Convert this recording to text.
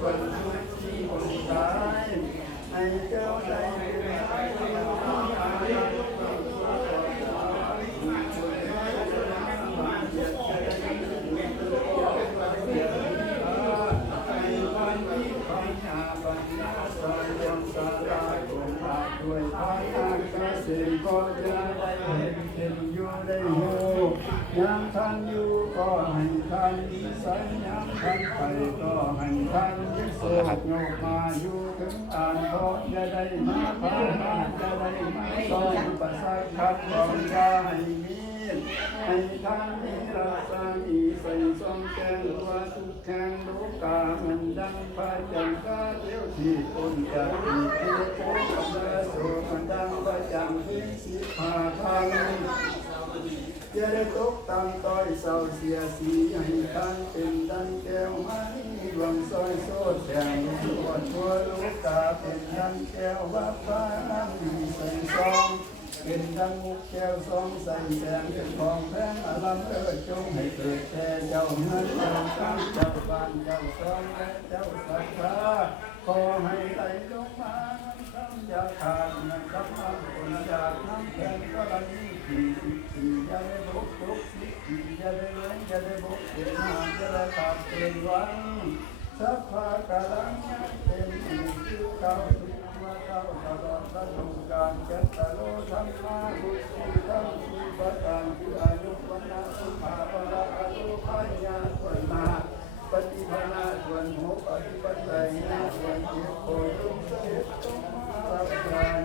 คนทุกที่คนตายให้เจ้าได้เป็นไทยด้วยพระนางเกษตรก็จะได้เห็นอยู่ได้หูยามท่านอยู่ก็ให้ท่านนิสัยยามท่านไปก็ให้ท่านยิโสดโยกมาอยู่ถึงอ่านเพราะจะได้มาพามาจะได้มาสอนประสาทขัดของกาให้มีให้ท่านมีรักษามีใส่ทรงแก้ตัวทุกแข่งลูกกามันดังพระจันทร์ก็เลี้ยวที่ต้นจะมีเพื่อโค้งกำเนิดโสมันดังประจังเพียงสิพาทางจะได้ตกตามต้อยเศร้าเสียสีให้ท่านเป็นดังแก้วไม้ดวงซอยโซดแสงทั่วทั่วลูกตาเป็นดังแก้ววัดฟ้าน้ำดีใส่ซองเป็นดังมุกแก้วซองใส่แสงเป็นของแพงอลัมเลิศจงให้เกิดแก่เจ้าเงินเจ้าตั้งเจ้าบ้านเจ้าซองและเจ้าศรัทธาขอให้ไหลลงมาน้ำคำอยาขาดเงินคำน้ำคนอยากน้ำแข็งก็ละนี้ที่อย่าได้บกทุกสิอย่าได้เลี้ยงอย่าได้บกเกินหาอย่าได้ขาดเกินหวังสัพพะกะลังเป็นชื่อเก่ามาเก่าตลอดฤดูกาลจัตตโลธรรมาบุตรธรรมสุปการคืออายุวันนาสุภาพละอนุภาญาส่วนมาปฏิภาณาส่วนหกปฏิปัจจัยนาส่วนเจ็ดโพลุงเสด็จตมารับการ